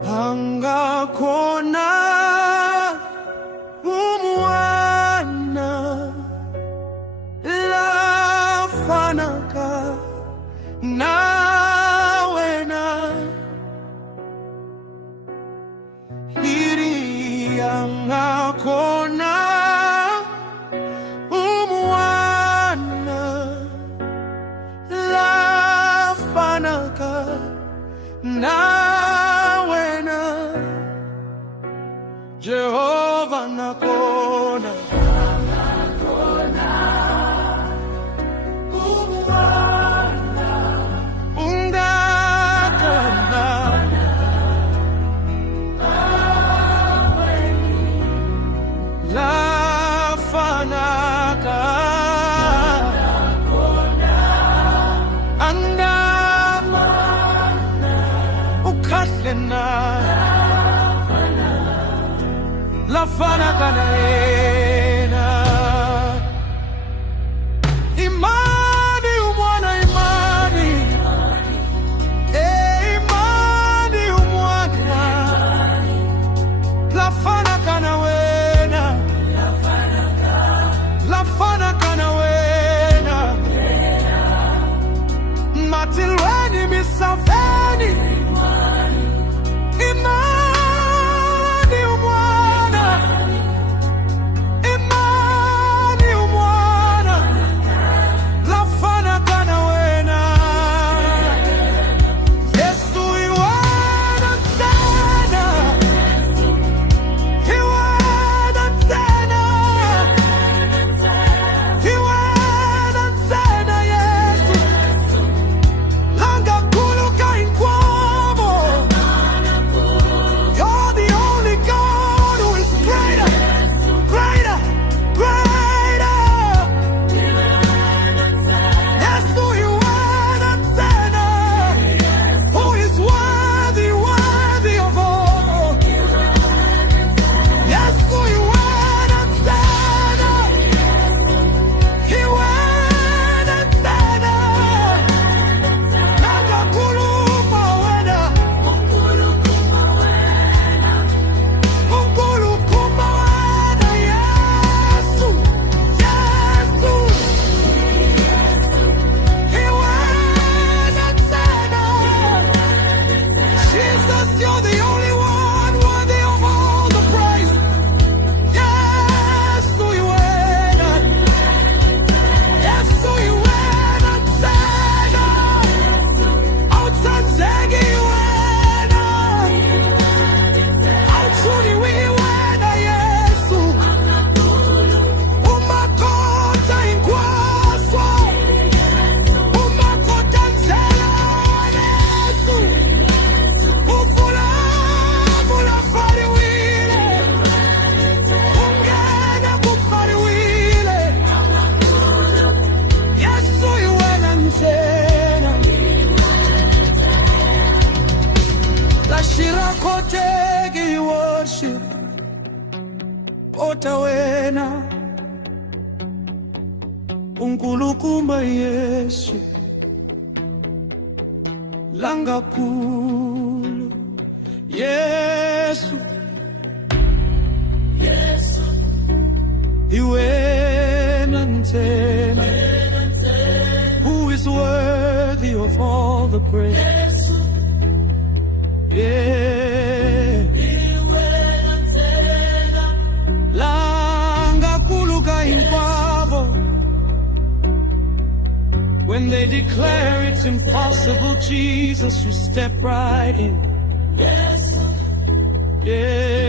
angakona umwana lafanaka nawena hiri angakona umwana lafanaka nawena Jehovah nakona umwana ungakana lafanaka anda ukahlena lafanaka na yena imani umwana imani imani umwana lafanaka na wena lafanaka na wena matilweni misafeni imani umwana lafanaka na wena Yesu iwana tena iwana tena iwana tena Yesu langa kuluka inkwamo. You're the only God who is greater, greater, greater. Yesu iwana tena who is worthy, worthy of all. Yesu iwana tena iwana tena langa kuluma wena unkulu kuma wena Yesu Yesu iwana tena Jesus, you're the only one worthy of all the praise. Yesu iwana Yesu iwana tena autanzegi iwana auchuni wiwana Yesu umakota inkwaswa umakota nzela Yesu ufula fariwile ungena kufariwile Yesu iwana tena lashira kotegi worship ota wena unkulukumba Yesu langa kulu Yesu iwena tena who is worthy of all the praise. Yeah. Langa kuluka inkwabo. When they declare it's impossible, Jesus, you step right in. Yeah.